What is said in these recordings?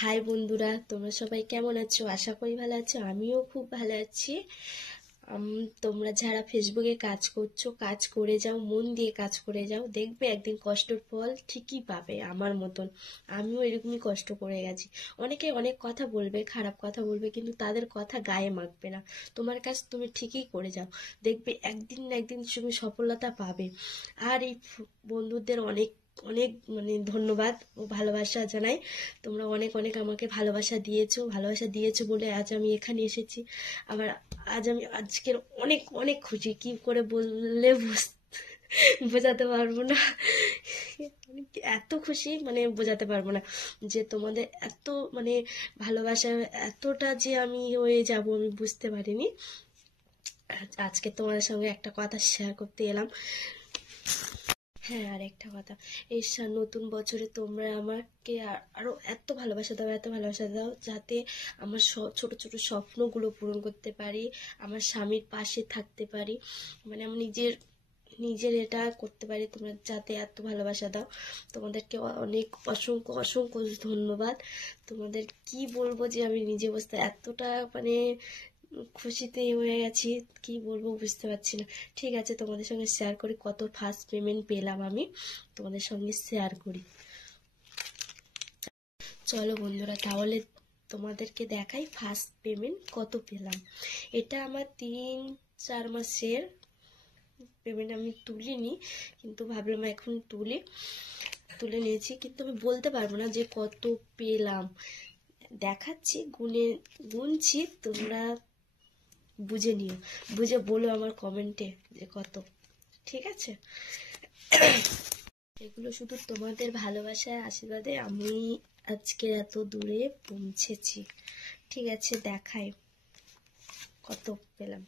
High বন্ধুরা, তোমরা সবাই কেমন আছো? আশা করি ভালো আছো। আমিও খুব ভালো আছি। তোমরা যারা ফেসবুকে কাজ করছো, কাজ করে যাও, মন দিয়ে কাজ করে যাও, দেখবে একদিন কষ্টের ফল ঠিকই পাবে। আমার মতন আমিও এরকমই কষ্ট করে গেছি। অনেকে অনেক কথা বলবে, খারাপ কথা বলবে, কিন্তু তাদের কথা গায়ে মাখবে না। তোমার কাজ তুমি ঠিকই করে যাও, দেখবে একদিন না একদিন তুমি সফলতা পাবে। আর এই বন্ধুদের অনেক অনেক ধন্যবাদ ও ভালোবাসা জানাই। তোমরা অনেক অনেক আমাকে ভালোবাসা দিয়েছো বলে আজ আমি এখানে এসেছি। আবার আমি আজকের অনেক অনেক খুশি, কি করে বললে বোঝাতে পারবো না। এত খুশি বোঝাতে পারবো না, যে তোমাদের এত ভালোবাসা, এতটা যে আমি হয়ে যাব আমি বুঝতে পারিনি। আজকে তোমাদের সঙ্গে একটা কথা শেয়ার করতে এলাম। হ্যাঁ, আর একটা কথা, এই নতুন বছরে তোমরা আমাকে আরো এত ভালোবাসা দাও, এত ভালোবাসা দাও, যাতে আমার ছোট ছোট স্বপ্নগুলো পূরণ করতে পারি, আমার স্বামীর পাশে থাকতে পারি, আমি নিজের নিজের এটা করতে পারি। তোমরা যাতে এত ভালোবাসা দাও, তোমাদেরকে অনেক অসংখ্য অসংখ্য ধন্যবাদ। তোমাদের কি বলবো, যে আমি নিজে বুঝতে এতটা খুশিতে হয়ে গেছি, কি বলবো বুঝতে পারছি না। ঠিক আছে, তোমাদের সঙ্গে শেয়ার করি কত ফার্স্ট পেমেন্ট পেলাম, আমি তোমাদের সঙ্গে শেয়ার করি। চলো বন্ধুরা, তাহলে তোমাদেরকে দেখাই ফার্স্ট পেমেন্ট কত পেলাম। এটা আমার 3-4 মাসের পেমেন্ট। আমি তুলিনি, কিন্তু ভাবলাম এখন তুলে নিয়েছি, কিন্তু আমি বলতে পারবো না যে কত পেলাম। দেখাচ্ছি, গুনছি, তোমরা বুঝে নিও, বুঝে বলো আমার কমেন্টে যে কত। ঠিক আছে, এগুলো শুধু তোমাদের ভালোবাসায় আশীর্বাদে আমি আজকে এত দূরে পৌঁছেছি। ঠিক আছে, দেখাই কত পেলাম।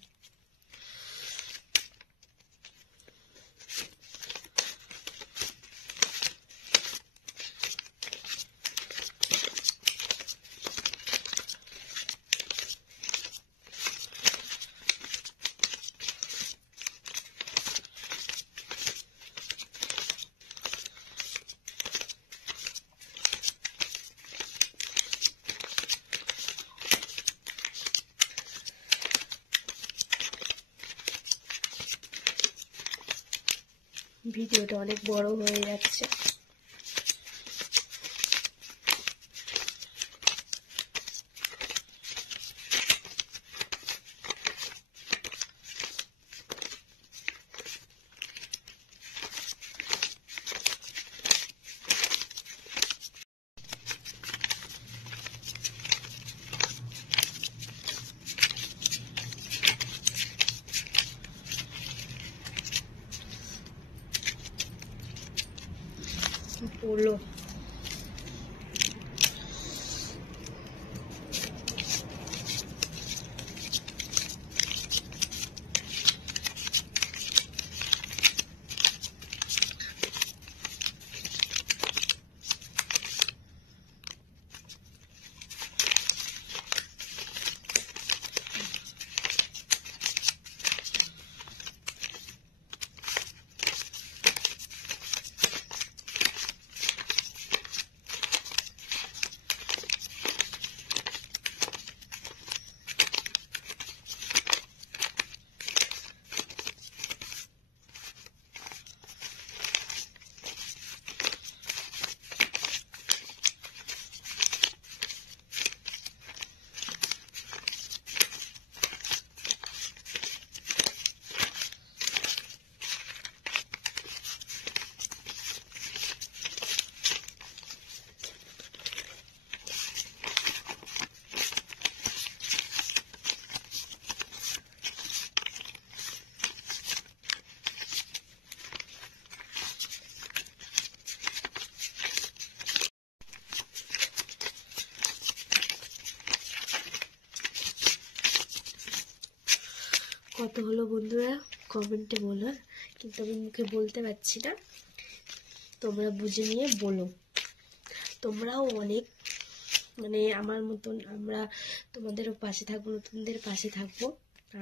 ভিডিওটা অনেক বড় হয়ে যাচ্ছে। বলো, কত হলো বন্ধুরা কমেন্টে বলো, কিন্তু আমি মুখে বলতে পারছি না, তোমরা বুঝে নিয়ে বলো। তোমরাও অনেক আমার মতন আমরা তোমাদেরও পাশে থাকবো, নতুনদের পাশে থাকবো।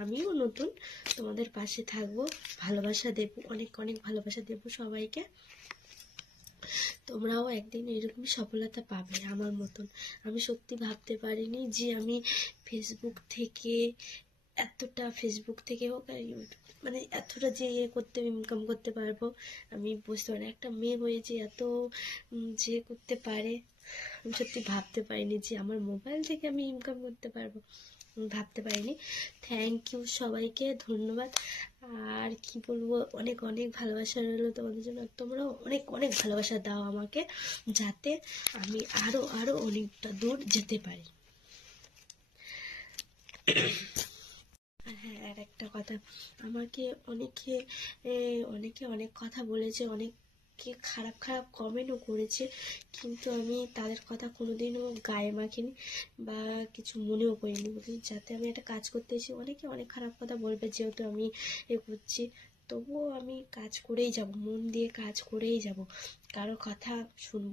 আমিও নতুন, তোমাদের পাশে থাকবো, ভালোবাসা দেবো, অনেক অনেক ভালোবাসা দেবো সবাইকে। তোমরাও একদিন এরকমই সফলতা পাবে আমার মতন। আমি সত্যি ভাবতে পারিনি যে আমি ফেসবুক থেকে হোক আর ইউটিউব, মানে এতটা যে ইনকাম করতে পারবো আমি বুঝতে পারি একটা মেয়ে হয়ে যে এত যে করতে পারে। আমি সত্যি ভাবতে পারিনি যে আমার মোবাইল থেকে আমি ইনকাম করতে পারবো, ভাবতে পারিনি। থ্যাংক ইউ সবাইকে, ধন্যবাদ। আর কি বলবো, অনেক অনেক ভালোবাসা রইলো তোমাদের জন্য। তোমরাও অনেক অনেক ভালোবাসা দাও আমাকে, যাতে আমি আরো আরো অনেকটা দূর যেতে পারি। আর হ্যাঁ, আর একটা কথা, আমাকে অনেকে অনেকে অনেক কথা বলেছে, অনেকে খারাপ খারাপ কমেন্টও করেছে, কিন্তু আমি তাদের কথা কোনোদিনও গায়ে মাখিনি বা কিছু মনেও করিনি। যাতে আমি একটা কাজ করতে এসে অনেকে অনেক খারাপ কথা বলবে, যেহেতু আমি করছি, তবুও আমি কাজ করেই যাব, মন দিয়ে কাজ করেই যাব, কারো কথা শুনবো।